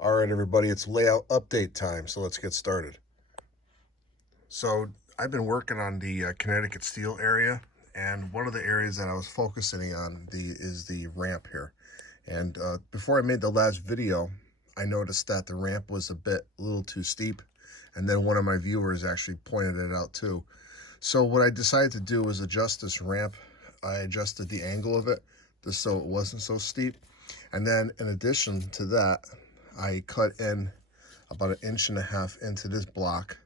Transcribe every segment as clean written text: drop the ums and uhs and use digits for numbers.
All right, everybody, it's layout update time, so let's get started. So I've been working on the Connecticut steel area, and one of the areas that I was focusing on is the ramp here. And before I made the last video, I noticed that the ramp was a little too steep, and then one of my viewers actually pointed it out too. So what I decided to do was adjust this ramp. I adjusted the angle of it just so it wasn't so steep. And then in addition to that, I cut in about 1.5 inches into this block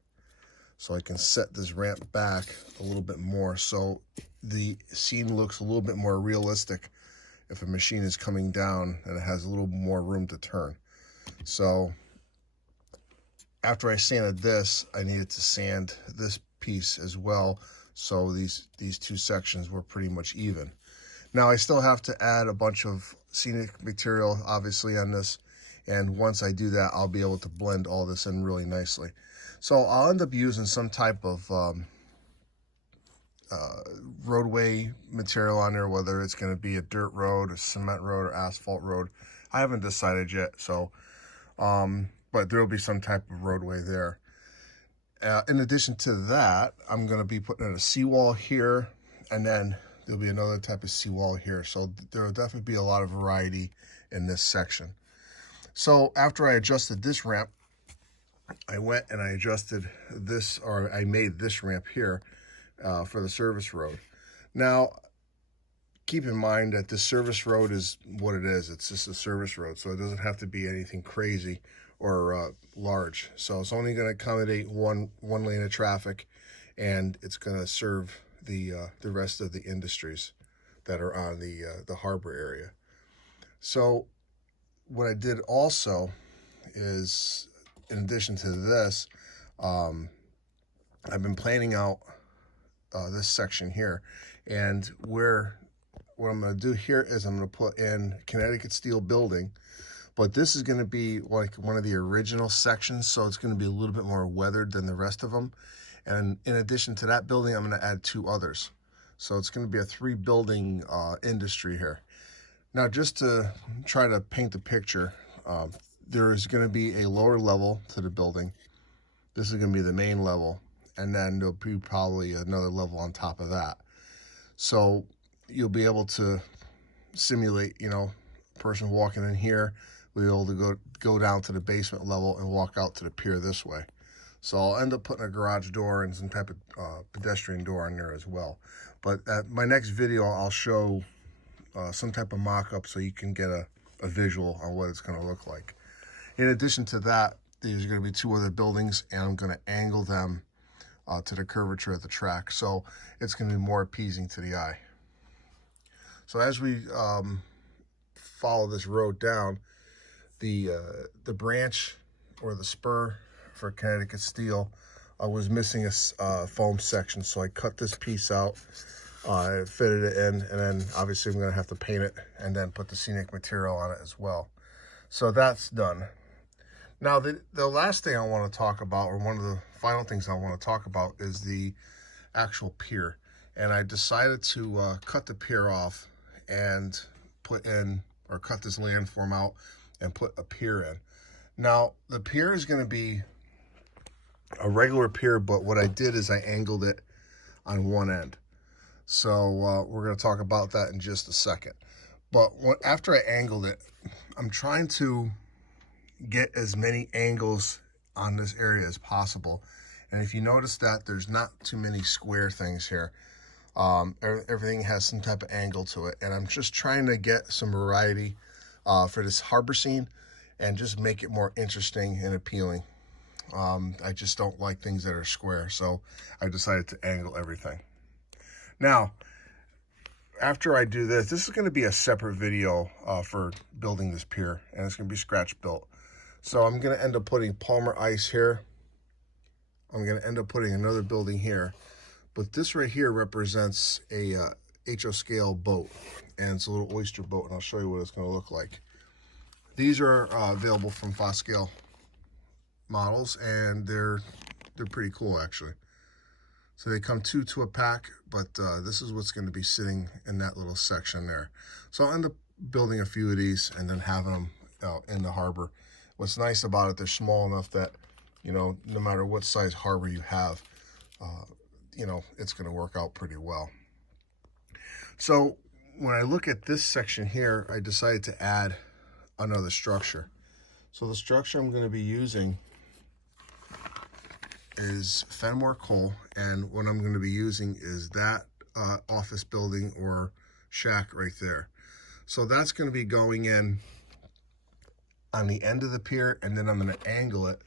so I can set this ramp back a little bit more so the scene looks a little bit more realistic if a machine is coming down and it has a little more room to turn. So after I sanded this, I needed to sand this piece as well, so these two sections were pretty much even. Now I still have to add a bunch of scenic material obviously on this, and once I do that, I'll be able to blend all this in really nicely. So I'll end up using some type of roadway material on there, whether it's going to be a dirt road, a cement road, or asphalt road. I haven't decided yet, so but there will be some type of roadway there. In addition to that, I'm going to be putting in a seawall here, and then there'll be another type of seawall here. So there will definitely be a lot of variety in this section. So after I adjusted this ramp, I went and I adjusted this, or I made this ramp here for the service road. Now, keep in mind that this service road is what it is. It's just a service road, so it doesn't have to be anything crazy or large. So it's only going to accommodate one lane of traffic, and it's going to serve the rest of the industries that are on the harbor area. So what I did also is, in addition to this, I've been planning out this section here, and what I'm going to do here is I'm going to put in Connecticut steel building, but this is going to be like one of the original sections, so it's going to be a little bit more weathered than the rest of them. And in addition to that building, I'm going to add 2 others. So it's going to be a 3-building industry here. Now, just to try to paint the picture, there is going to be a lower level to the building. This is going to be the main level, and then there'll be probably another level on top of that. So you'll be able to simulate, a person walking in here will be able to go down to the basement level and walk out to the pier this way. So I'll end up putting a garage door and some type of pedestrian door in there as well. But at my next video, I'll show some type of mock-up so you can get a visual on what it's going to look like. In addition to that, there's going to be 2 other buildings, and I'm going to angle them to the curvature of the track, so it's going to be more appeasing to the eye. So as we follow this road down, the branch or the spur for Connecticut steel was missing a foam section, so I cut this piece out. I fitted it in, and then obviously I'm going to have to paint it and then put the scenic material on it as well. So that's done. Now, the last thing I want to talk about, or one of the final things I want to talk about, is the actual pier. And I decided to cut the pier off and put in, or cut this landform out and put a pier in. Now, the pier is going to be a regular pier, but what I did is I angled it on one end. So we're going to talk about that in just a second. But after I angled it, I'm trying to get as many angles on this area as possible. And if you notice that there's not too many square things here, everything has some type of angle to it. And I'm just trying to get some variety for this harbor scene and just make it more interesting and appealing. I just don't like things that are square, so I decided to angle everything. Now, after I do this is going to be a separate video for building this pier, and it's going to be scratch built. So I'm going to end up putting Palmer ice here. I'm going to end up putting another building here. But this right here represents a HO scale boat, and it's a little oyster boat, and I'll show you what it's going to look like. These are available from Foscale models, and they're pretty cool actually. So they come 2 to a pack, but this is what's going to be sitting in that little section there. So I'll end up building a few of these and then having them in the harbor what's nice about it, they're small enough that, you know, no matter what size harbor you have, you know, it's going to work out pretty well. So when I look at this section here, I decided to add another structure. So the structure I'm going to be using is Fenmore coal, and what I'm going to be using is that office building or shack right there. So that's going to be going in on the end of the pier, and then I'm going to angle it.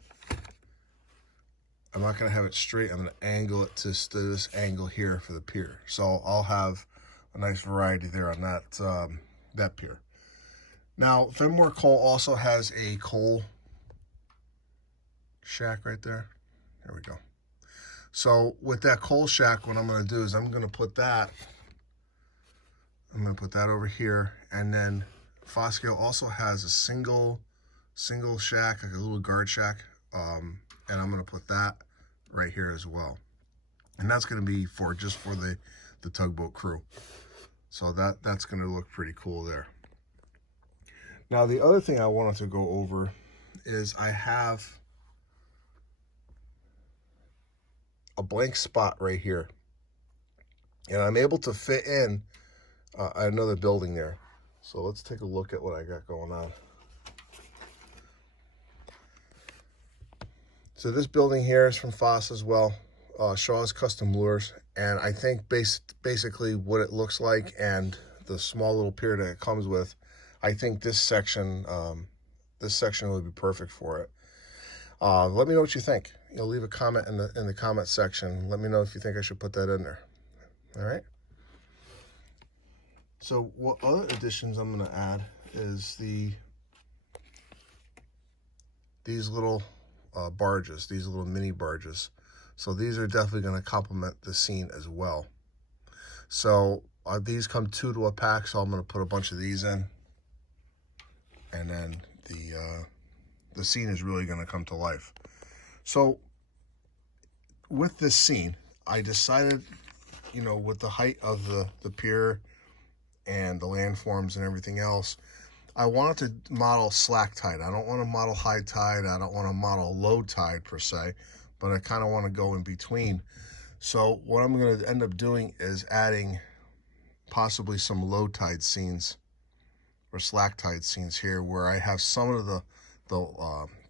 I'm not going to have it straight. I'm going to angle it to this angle here for the pier. So I'll have a nice variety there on that pier. Now, Fenmore Coal also has a coal shack right there. There we go. So with that coal shack, what I'm going to do is I'm going to put that over here, and then Fosco also has a single shack, like a little guard shack, and I'm going to put that right here as well, and that's going to be just for the tugboat crew. So that's going to look pretty cool there. Now the other thing I wanted to go over is I have a blank spot right here, and I'm able to fit in another building there. So let's take a look at what I got going on. So this building here is from Foss as well, Shaw's Custom Lures, and I think basically what it looks like and the small little pier that it comes with, I think this section would be perfect for it. Let me know what you think. You know, leave a comment in the comment section. Let me know if you think I should put that in there. All right. So what other additions I'm going to add is these little barges, these little mini barges. So these are definitely going to complement the scene as well. So these come 2 to a pack, so I'm going to put a bunch of these in, and then the scene is really going to come to life. So with this scene, I decided, you know, with the height of the pier and the landforms and everything else, I wanted to model slack tide. I don't want to model high tide. I don't want to model low tide per se, but I kind of want to go in between. So what I'm going to end up doing is adding possibly some low tide scenes or slack tide scenes here, where I have some of the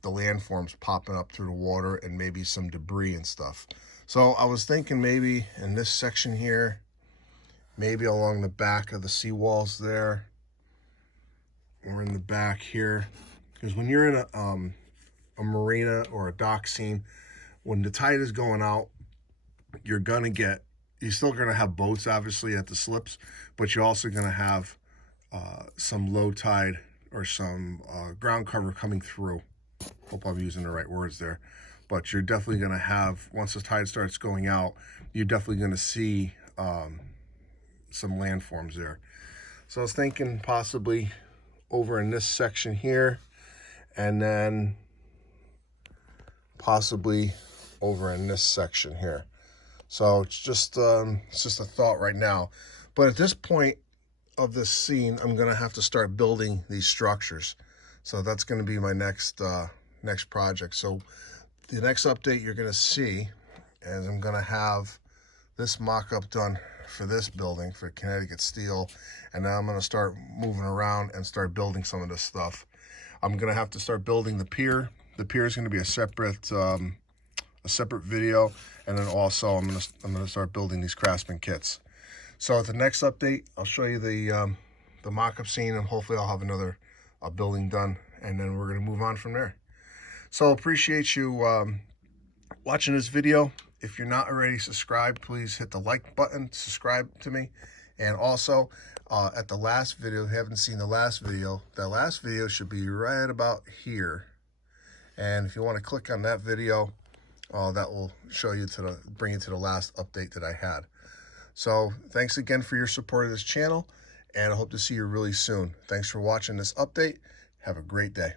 landforms popping up through the water and maybe some debris and stuff. So I was thinking maybe in this section here, maybe along the back of the seawalls there, or in the back here, because when you're in a marina or a dock scene, when the tide is going out, you're still gonna have boats obviously at the slips, but you're also gonna have some low tide or some ground cover coming through. Hope I'm using the right words there. But you're definitely gonna have, once the tide starts going out, you're definitely gonna see some landforms there. So I was thinking possibly over in this section here, and then possibly over in this section here. So it's just a thought right now. But at this point of this scene, I'm going to have to start building these structures. So that's going to be my next project. So the next update you're going to see is I'm going to have this mock-up done for this building, for Connecticut Steel, and now I'm going to start moving around and start building some of this stuff. I'm going to have to start building the pier. The pier is going to be a separate video, and then also I'm going to start building these craftsman kits. So at the next update, I'll show you the mock-up scene, and hopefully I'll have another building done, and then we're going to move on from there. So appreciate you watching this video. If you're not already subscribed, please hit the like button, subscribe to me. And also, at the last video, if you haven't seen the last video, that last video should be right about here. And if you want to click on that video, that will show you bring you to the last update that I had. So thanks again for your support of this channel, and I hope to see you really soon. Thanks for watching this update. Have a great day.